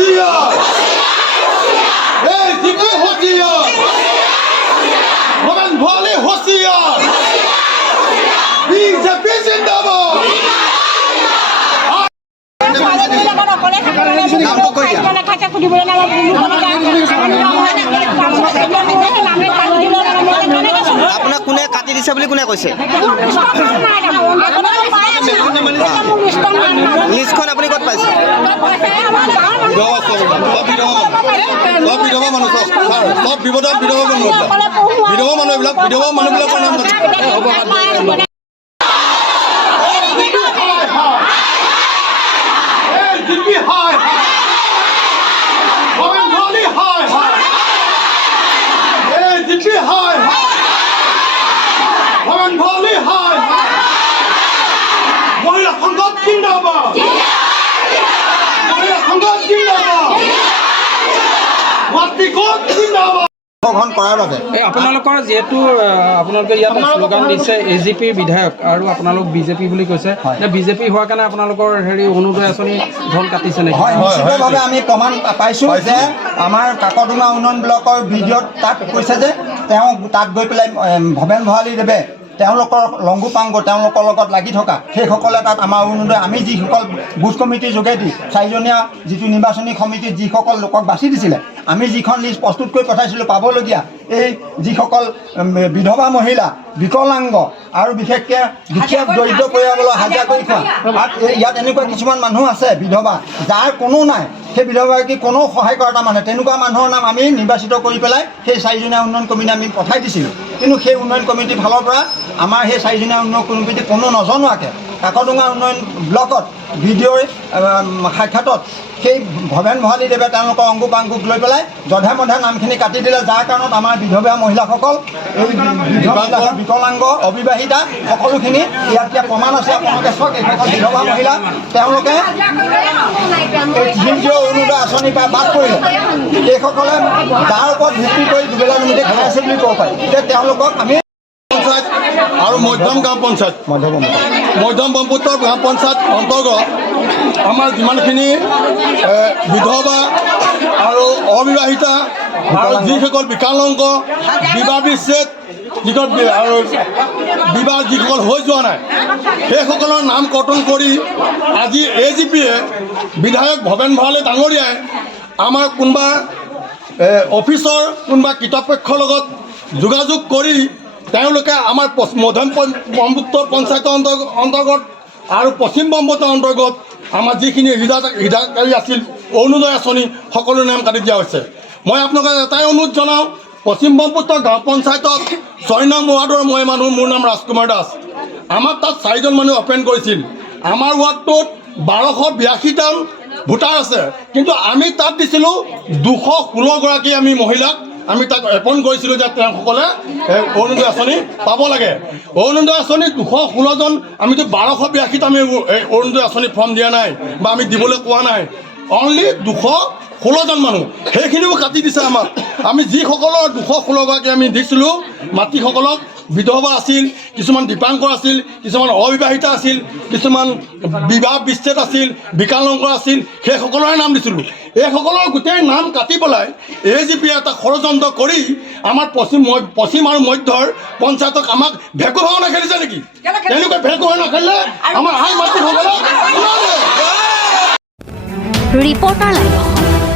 होशियार ए जिपी होशियार भवन भोले होशियार बीजेपी जिंदाबाद আপোনাক কোনে কাটি দিছে বুলি কোনে কৈছে লিষ্টখন আপুনি ক'ত পাইছে বিধৱা মানুহ সব বিধৱা মানুহবিলাকৰ নাম আপোনালোকৰ যেহেতু আপোনালোকে ইয়াত শ্লোগান দিছে AGP বিধায়ক আৰু আপোনালোক বিজেপি বুলি কৈছে বিজেপি হোৱাৰ কাৰণে আপোনালোকৰ হেৰি অৰুণোদয় আঁচনি ধন কাটিছে নেকি নিশ্চিতভাৱে আমি প্ৰমাণ পাইছোঁ যে আমাৰ কাকডোঙা উন্নয়ন ব্লকৰ ভিডিঅ'ত তাত কৈছে যে তেওঁ তাত গৈ পেলাই ভৱেন ভৰালীদেৱে তেওঁলোকৰ লংগুপাংগ তেওঁলোকৰ লগত লাগি থকা সেইসকলে তাত আমাৰ অৰুণোদয় আমি যিসকল বুথ কমিটিৰ যোগেদি চাৰিজনীয়া যিটো নিৰ্বাচনী সমিতিত যিসকল লোকক বাছি দিছিলে আমি যিখন লিষ্ট প্ৰস্তুত কৰি পঠাইছিলোঁ পাবলগীয়া এই যিসকল বিধৱা মহিলা বিকলাংগ আৰু বিশেষকৈ দুখীয়া দৰিদ্ৰ পৰিয়ালৰ হাজিৰা কৰি খোৱা ইয়াত এনেকুৱা কিছুমান মানুহ আছে বিধৱা যাৰ কোনো নাই সেই বিধৱাগৰাকী কোনো সহায় কৰা তাৰমানে তেনেকুৱা মানুহৰ নাম আমি নিৰ্বাচিত কৰি পেলাই সেই চাৰিজনীয়া উন্নয়ন কমিটি আমি পঠাই দিছিলোঁ কিন্তু সেই উন্নয়ন কমিটিৰ ফালৰ পৰা আমাৰ সেই চাৰিজনীয়া উন্নয়ন কমিটি কোনো নজনোৱাকৈ কাকডোঙা উন্নয়ন ব্লকত ভিডিঅ'ৰ সাক্ষাতত সেই ভৱেন ভৰালীদেৱে তেওঁলোকৰ অংগুপাংগুক লৈ পেলাই যধে মধে নামখিনি কাটি দিলে যাৰ কাৰণত আমাৰ বিধৱা মহিলাসকল এই বিকলাংগ অবিবাহিতা সকলোখিনি ইয়াত এতিয়া প্ৰমাণ আছে আপোনালোকে চাওক এইসকল বিধৱা মহিলা তেওঁলোকে অৰুণোদয় আঁচনিৰ পৰা বাদ পৰিলে এইসকলে তাৰ ওপৰত ভিত্তি কৰি দুবেলা দুমুঠি খাইছে বুলি ক'ব পাৰি এতিয়া তেওঁলোকক আমি পঞ্চায়ত আৰু মধ্যম গাঁও পঞ্চায়ত মধ্যম ব্ৰহ্মপুত্ৰ গাঁও পঞ্চায়ত অন্তৰ্গত আমাৰ যিমানখিনি বিধৱা আৰু অবিবাহিতা আৰু যিসকল বিকলাংগ বিবাহ বিচ্ছেদ আৰু বিবাহ যিসকল হৈ যোৱা নাই সেইসকলৰ নাম কৰ্তন কৰি আজি AGPয়ে বিধায়ক ভৱেন ভৰালী ডাঙৰীয়াই আমাৰ কোনোবা অফিচৰ কোনোবা কৰ্তৃপক্ষৰ লগত যোগাযোগ কৰি তেওঁলোকে আমাৰ মধ্যম ব্ৰহ্মপুত্ৰ পঞ্চায়তৰ অন্তৰ্গত আৰু পশ্চিম ব্ৰহ্মপুত্ৰৰ অন্তৰ্গত আমাৰ যিখিনি হিতাধিকাৰী আছিল অৰুণোদয় আঁচনি সকলো নাম কাটি দিয়া হৈছে মই আপোনালোকক এটাই অনুৰোধ জনাওঁ পশ্চিম ব্ৰহ্মপুত্ৰ গাঁও পঞ্চায়তত 6 নং ৱাৰ্ডৰ মই মানুহ মোৰ নাম ৰাজকুমাৰ দাস আমাৰ তাত 4জন মানুহ অপেন কৰিছিল আমাৰ ৱাৰ্ডটোত 1282টা ভোটাৰ আছে কিন্তু আমি তাত দিছিলোঁ 216গৰাকী আমি মহিলাক আমি তাক এপইণ্ট কৰিছিলোঁ যে তেওঁসকলে অৰুণোদয় আঁচনি পাব লাগে অৰুণোদয় আঁচনি 216জন আমিতো 1282টা আমি অৰুণোদয় আঁচনি ফৰ্ম দিয়া নাই বা আমি দিবলৈ কোৱা নাই অনলি 216জন মানুহ সেইখিনিও কাটি দিছে আমাক আমি যিসকলৰ 216গৰাকী আমি দিছিলোঁ মাতৃসকলক বিধৱা আছিল কিছুমান দিপাংকৰ আছিল কিছুমান অবিবাহিতা আছিল কিছুমান বিবাহ বিচ্ছেদ আছিল বিকলাংগ আছিল সেইসকলৰে নাম দিছিলোঁ এইসকলৰ গোটেই নাম কাটি পেলাই AGPয়ে এটা ষড়যন্ত্ৰ কৰি আমাৰ পশ্চিম আৰু মধ্যৰ পঞ্চায়তক আমাক ভেকু ভাওনা খেলিছে নেকি তেওঁলোকে ভেকু ভাওনা খেলিলে আমাৰ আই মাতৃসকলক ৰিপৰ্টাৰ লাইভ